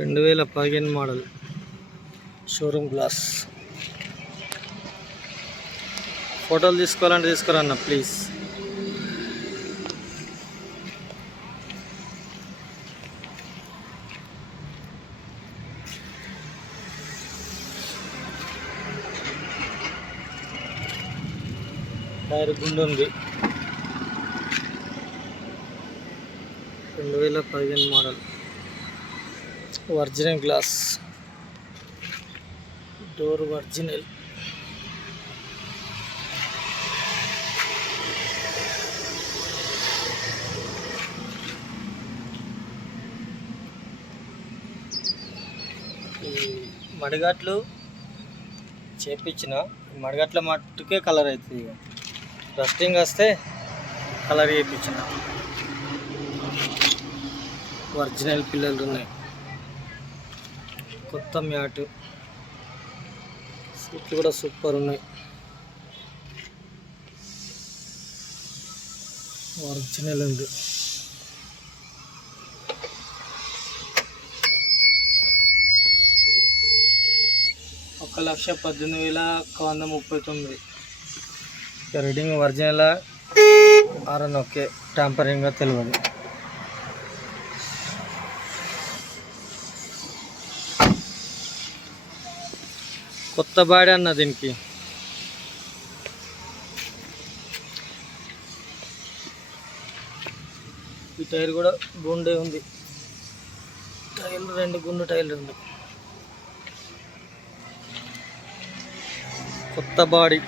2015 model showroom glass. ఫోటోలు తీసుకోవాలంటే తీసుకురన్న please. Tyre గుండు ఉంది. 2015 model original glass, door original. ఈ మడిగట్లు చేపించిన, మడిగట్ల మట్టుకే కలర్ అవుతుంది. ఇక డస్టింగ్ వస్తే కలర్ చేయించిన. ఒరిజినల్ పిల్లలు ఉన్నాయి. కొత్త మ్యాట్, సీట్లు కూడా సూపర్ ఉన్నాయి. ఒరిజినల్ ఉంది. ఒక 1,18,139. రీడింగ్ ఒరిజినల్ ఆర్ఎన్ ఓకే, ట్యాంపరింగ్గా తెలియదు. కొత్త బాడీ అన్న దీనికి. ఈ టైర్ కూడా గుండే ఉంది. టైర్లు 2 గుండు టైర్లు ఉంది. కొత్త బాడీ.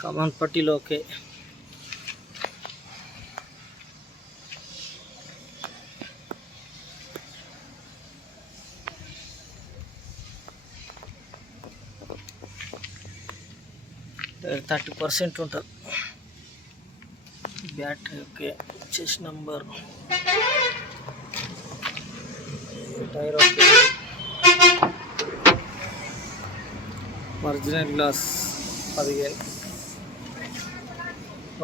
కమాన్ పట్టీలో ఓకే. టైర్ 30% ఉంటుంది. Battery okay, chassis number, tyre okay. Original glass 15.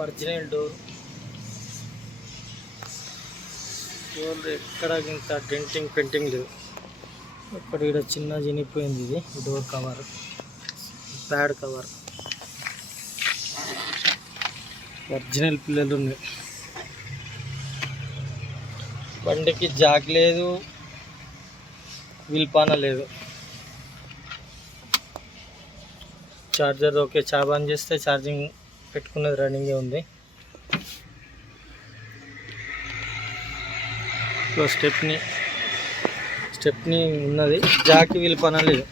Original door ఎక్కడ ఇంత డెంటింగ్ పెయింటింగ్ లేదు. ఇక్కడ ఇక్కడ చిన్న చినిపోయింది. ఇది door cover, pad cover. Original పిల్లలు ఉన్నాయి. బండికి జాక్ లేదు, విల్పాన లేదు. చార్జర్ ఓకే, చాబాన్ చేస్తే ఛార్జింగ్ పెట్టుకున్నది రన్నింగే ఉంది. స్టెప్ని ఉన్నది. జాకి విల్పన లేదు.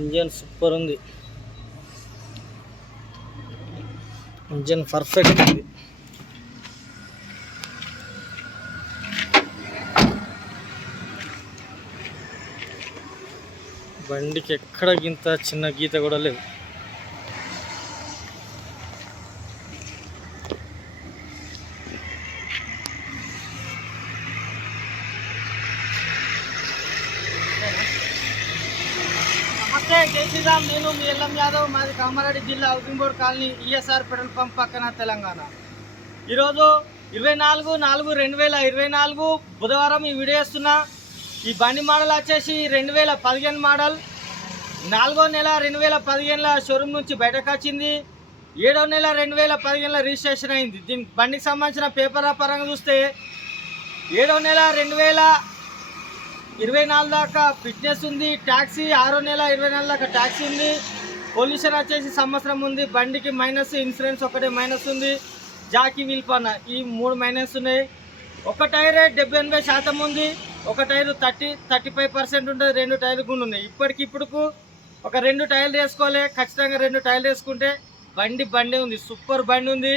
ఇంజన్ సూపర్ ఉంది. ఇంజన్ పర్ఫెక్ట్ ఉంది. బండికి ఎక్కడ గింత చిన్న గీత కూడా లేదు. నమస్తే, జై శ్రీరామ్. నేను మీ ఎల్లం యాదవ్. మాది కామారెడ్డి జిల్లా housing board colony, ESR petrol pump పక్కన, తెలంగాణ. ఈరోజు 24/4/2024 బుధవారం ఈ వీడియో చేస్తున్నా. ఈ బండి మోడల్ వచ్చేసి 2015 మోడల్. 4వ నెల 2015 షోరూమ్ నుంచి బయటకు వచ్చింది. 7వ నెల 2015 రిజిస్ట్రేషన్ అయింది. దీనికి బండికి సంబంధించిన పేపర్ పరంగా చూస్తే 7వ నెల 2024 దాకా ఫిట్నెస్ ఉంది. ట్యాక్సీ 6వ నెల 2024 దాకా ట్యాక్సీ ఉంది. పొల్యూషన్ వచ్చేసి సంవత్సరం ఉంది. బండికి మైనస్, ఇన్సూరెన్స్ ఒకటే మైనస్ ఉంది. జాకీ విల్పన ఈ 3 మైనస్ ఉన్నాయి. ఒక టైర్ 70-80% ఉంది. ఒక టైరు 30-35% ఉంటుంది. 2 టైర్లు గుండు ఉన్నాయి. ఇప్పటికిప్పుడుకు ఒక 2 టైర్లు వేసుకోవాలి. ఖచ్చితంగా 2 టైర్లు వేసుకుంటే బండి ఉంది. సూపర్ బండి ఉంది.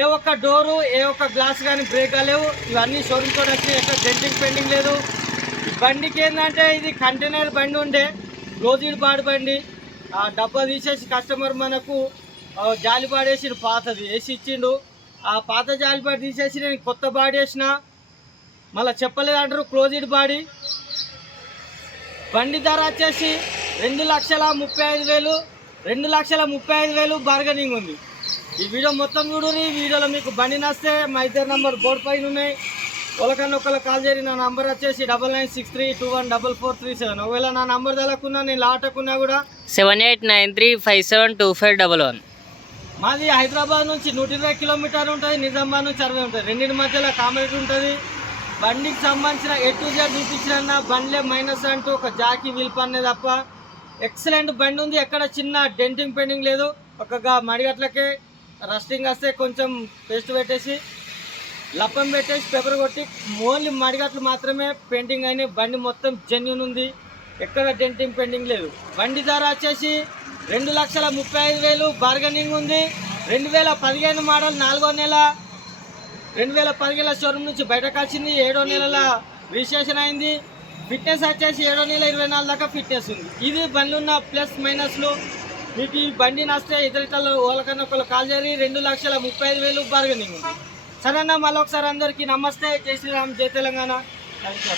ఏ ఒక్క డోరు, ఏ ఒక్క గ్లాస్ కానీ బ్రేక్ కాలేవు. ఇవన్నీ షోరూమ్ తోటి వచ్చి ఎక్కడ డెంటింగ్ పెండింగ్ లేదు. ఈ బండికి ఏంటంటే ఇది కంటైనర్ బండి ఉండే క్లోజ్డ్ బాడ్ బండి. ఆ డబ్బా తీసేసి కస్టమర్ మనకు జాలి పాడేసి పాతది వేసి ఇచ్చిండు. ఆ పాత జాలి పాడి తీసేసి నేను కొత్త బాడీ వేసిన. మళ్ళీ చెప్పలేదు అంటారు, క్లోజ్డ్ బాడీ. బండి ధర వచ్చేసి 2,35,000, 2,35,000 బార్గెనింగ్ ఉంది. ఈ వీడియో మొత్తం చూడరు. ఈ వీడియోలో మీకు బండి నస్తే మా ఇద్దరు నంబర్ బోర్డు పైన ఉన్నాయి. ఒకరికన్నా ఒకళ్ళు కాల్ చేయండి. నా నంబర్ వచ్చేసి 9963214437. ఒకవేళ నా నంబర్ తెలకున్నా, నేను లాటకున్నా కూడా 7893572511. మాది హైదరాబాద్ నుంచి 120 కిలోమీటర్లు ఉంటుంది, నిజామాబాద్ నుంచి 60 ఉంటుంది. రెండింటి మధ్యలో కామెంట్ ఉంటుంది. బండికి సంబంధించిన A to Z చూపించిన బండ్లే మైనస్ అంటూ ఒక జాకీ వీల్ పన్నే తప్ప ఎక్సలెంట్ బండి ఉంది. ఎక్కడ చిన్న డెంటింగ్ పెయింటింగ్ లేదు. ఒక మడిగట్లకే రస్టింగ్ వస్తే కొంచెం పేస్ట్ పెట్టేసి లప్పం పెట్టేసి పేపర్ కొట్టి ఓన్లీ మడిగట్లు మాత్రమే పెయింటింగ్ అయినాయి. బండి మొత్తం జెన్యూన్ ఉంది, ఎక్కడ డెంటింగ్ పెయింటింగ్ లేదు. బండి ధర వచ్చేసి 2,35,000 బార్గెనింగ్ ఉంది. 2015 మోడల్, 4వ నెల 2015 షోరూమ్ నుంచి బయటకు వచ్చింది. 7వ నెలల రిజిస్ట్రేషన్ అయింది. ఫిట్నెస్ వచ్చేసి 7వ నెల 24 దాకా ఫిట్నెస్ ఉంది. ఇది బండి ఉన్న ప్లస్ మైనస్లు. మీకు ఈ బండి నస్తే ఇతరులు వాళ్ళకన్నా ఒకళ్ళు కాల్ చేరి 2,35,000 బార్గెనింగ్ ఉంది. సరేనా, మళ్ళీ ఒకసారి అందరికీ నమస్తే. జై శ్రీరామ్, జై తెలంగాణ. Thank you.